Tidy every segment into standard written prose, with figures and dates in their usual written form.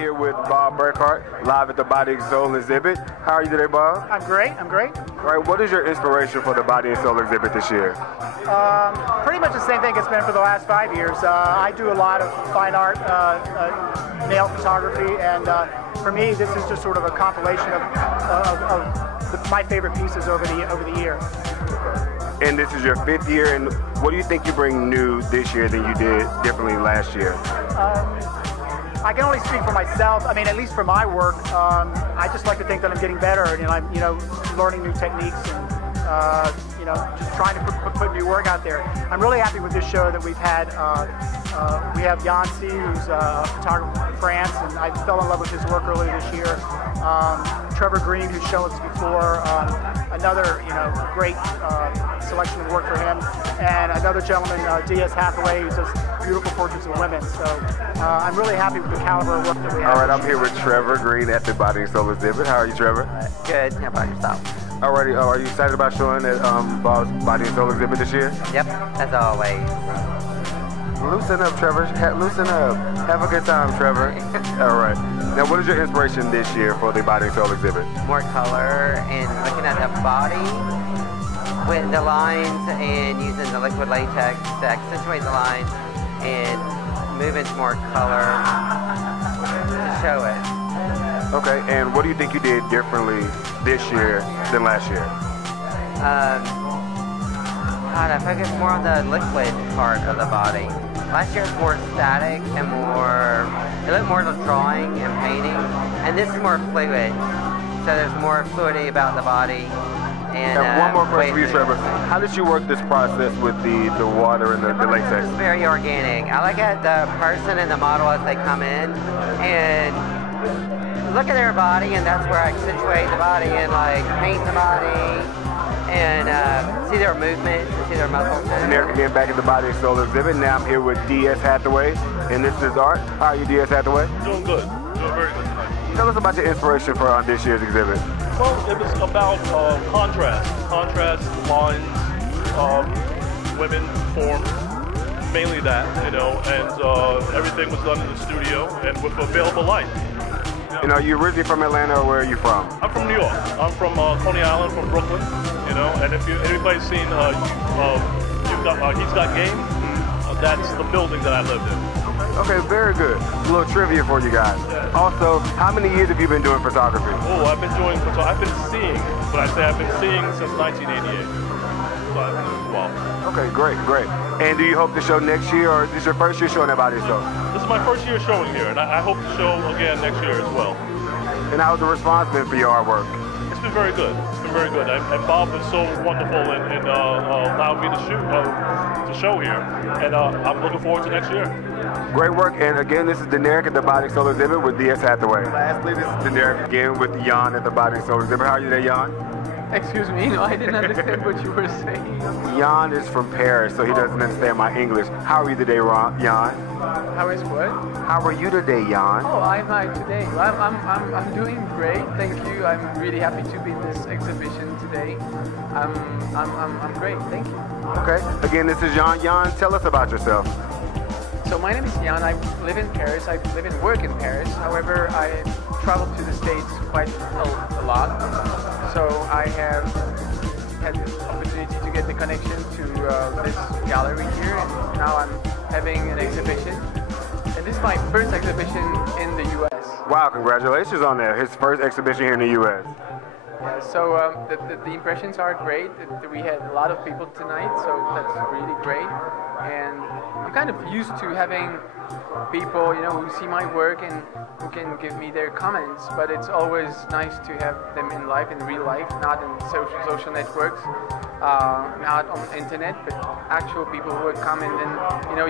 here with Bob Burkhardt, live at the Body and Soul exhibit. How are you today, Bob? I'm great. All right, what is your inspiration for the Body and Soul exhibit this year? Pretty much the same thing it's been for the last 5 years. I do a lot of fine art, nail photography, and for me, this is just sort of a compilation of my favorite pieces over the year. And this is your 5th year, and what do you think you bring new this year than you did differently last year? I can only speak for myself. I mean, at least for my work, I just like to think that I'm getting better, and I'm, learning new techniques and, just trying to put new work out there. I'm really happy with this show that we've had. We have Yancy, who's a photographer from France, and I fell in love with his work earlier this year. Trevor Green, who's shown us before, another great selection of work for him, and another gentleman, D.S. Hathaway, who does beautiful portraits of women. So I'm really happy with the caliber of work that we have. All right, I'm here with Trevor Green at the Body and Soul exhibit. How are you, Trevor? Good. How about yourself? Alrighty, are you excited about showing at Bob's Body and Soul exhibit this year? Yep, as always. Loosen up, Trevor. Loosen up. Have a good time, Trevor. All right. Now, what is your inspiration this year for the Body and Soul exhibit? More color and looking at the body with the lines and using the liquid latex to accentuate the lines and move into more color to show it. Okay, and what do you think you did differently this year than last year? I focused more on the liquid part of the body. Last year was more static and it looked more like drawing and painting, and this is more fluid. So there's more fluidity about the body. And one more question for you, Trevor. How did you work this process with the water and the latex? It's very organic. I look at the person and the model as they come in and look at their body, and that's where I accentuate the body and like paint the body and see their movement, see their muscles. And there again, back at the Body and Soul exhibit. Now I'm here with D.S. Hathaway, and this is art. How are you, D.S. Hathaway? Doing good. Doing very good tonight. Tell us about your inspiration for this year's exhibit. Well, it was about contrast, lines, women, forms, mainly that, and everything was done in the studio and with available light. You originally from Atlanta, or where are you from? I'm from New York. I'm from Coney Island, from Brooklyn, and if anybody's seen He's Got Game, that's the building that I lived in. Okay, very good. A little trivia for you guys. Yeah. Also, how many years have you been doing photography? Oh, I've been seeing, but I say I've been seeing since 1988. So wow. Okay, great. And do you hope to show next year, or is this your first year showing at Body and Soul? This is my first year showing here, and I hope to show again next year as well. And how's the response been for your artwork? It's been very good. It's been very good. And Bob was so wonderful and allowed me to show here, and I'm looking forward to next year. Great work, and again, this is Deneric at the Body and Soul exhibit with D.S. Hathaway. Lastly, this is Deneric again with Jan at the Body and Soul exhibit. How are you today, Jan? Excuse me, no, I didn't understand what you were saying. Jan is from Paris, so he doesn't understand my English. How are you today, Jan? How is what? How are you today, Jan? Oh, I'm today. I'm doing great, thank you. I'm really happy to be in this exhibition today. I'm great, thank you. Okay, again, this is Jan. Jan, tell us about yourself. So my name is Jan. I live in Paris. I live and work in Paris. However, I travel to the States quite a lot. So I have had the opportunity to get the connection to this gallery here, and now I'm having an exhibition. And this is my first exhibition in the U.S. Wow, congratulations on that. His first exhibition here in the U.S. Yeah, so the impressions are great. We had a lot of people tonight, so that's really great. And I'm kind of used to having people, who see my work and who can give me their comments. But it's always nice to have them in life, in real life, not in social networks, not on the internet, but actual people who would come and then,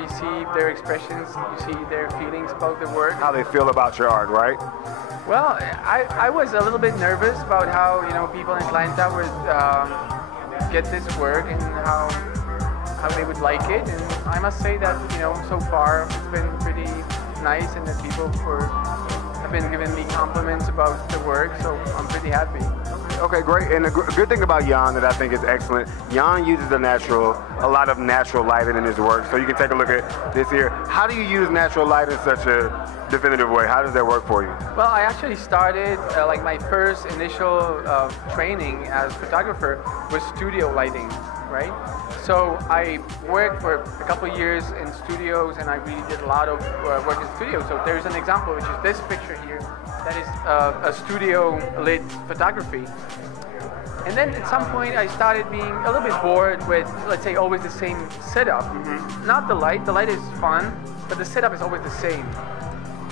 you see their expressions, you see their feelings about the work. How they feel about your art, right? Well, I was a little bit nervous about how people in Atlanta would get this work and how they would like it, and I must say that so far it's been pretty nice, and that people have been giving me compliments about the work, so I'm pretty happy. Okay, great. And the good thing about Jan that I think is excellent, Jan uses a lot of natural lighting in his work. So you can take a look at this here. How do you use natural light in such a definitive way? How does that work for you? Well, I actually started, like my first initial training as photographer was studio lighting, right? So I worked for a couple of years in studios, and I really did a lot of work in studios. So there's an example, which is this picture here. That is a studio lit photography. And then at some point I started being a little bit bored with, let's say, always the same setup. Not the light is fun, but the setup is always the same.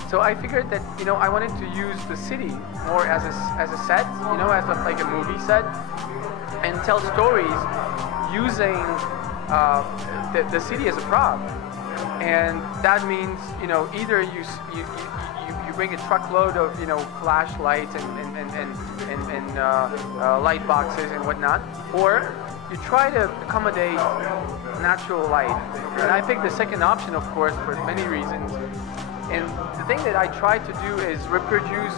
So I figured that, you know, I wanted to use the city more as a set, you know, as like a movie set, and tell stories using the city as a prop. And that means, you know, either you bring a truckload of, you know, flashlights and light boxes and whatnot, or you try to accommodate natural light. And I picked the second option, of course, for many reasons. And the thing that I try to do is reproduce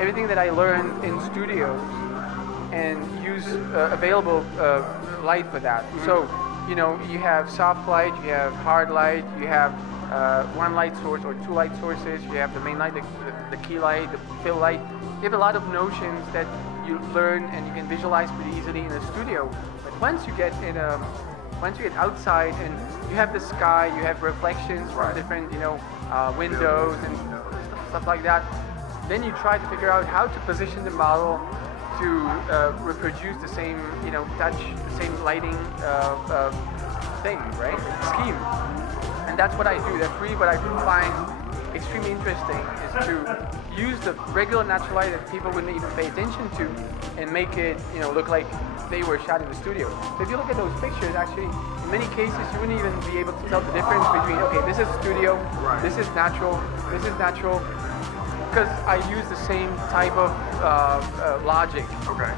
everything that I learned in studios and use available light for that. So, you know, you have soft light, you have hard light, you have one light source or two light sources, you have the main light, the key light, the fill light. You have a lot of notions that you learn and you can visualize pretty easily in a studio. But once you get outside and you have the sky, you have reflections from different, you know, windows and stuff like that, then you try to figure out how to position the model to reproduce the same, you know, touch, the same lighting thing, right? Scheme. And that's what I do. That's really what I find extremely interesting, is to use the regular natural light that people wouldn't even pay attention to and make it, you know, look like they were shot in the studio. So if you look at those pictures, actually, in many cases, you wouldn't even be able to tell the difference between, okay, this is studio, this is natural, because I use the same type of logic. Okay.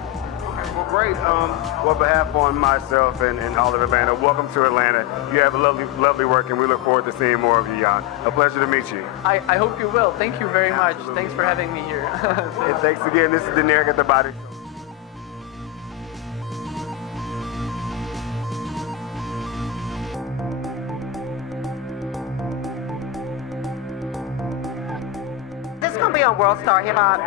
Well, great. On behalf on myself and all of Atlanta, welcome to Atlanta. You have lovely work, and we look forward to seeing more of you, Jan. A pleasure to meet you. I hope you will. Thank you very much. Thanks for having me here. And thanks again. This is Deneric at the Body. This is going to be on World Star Hip Hop.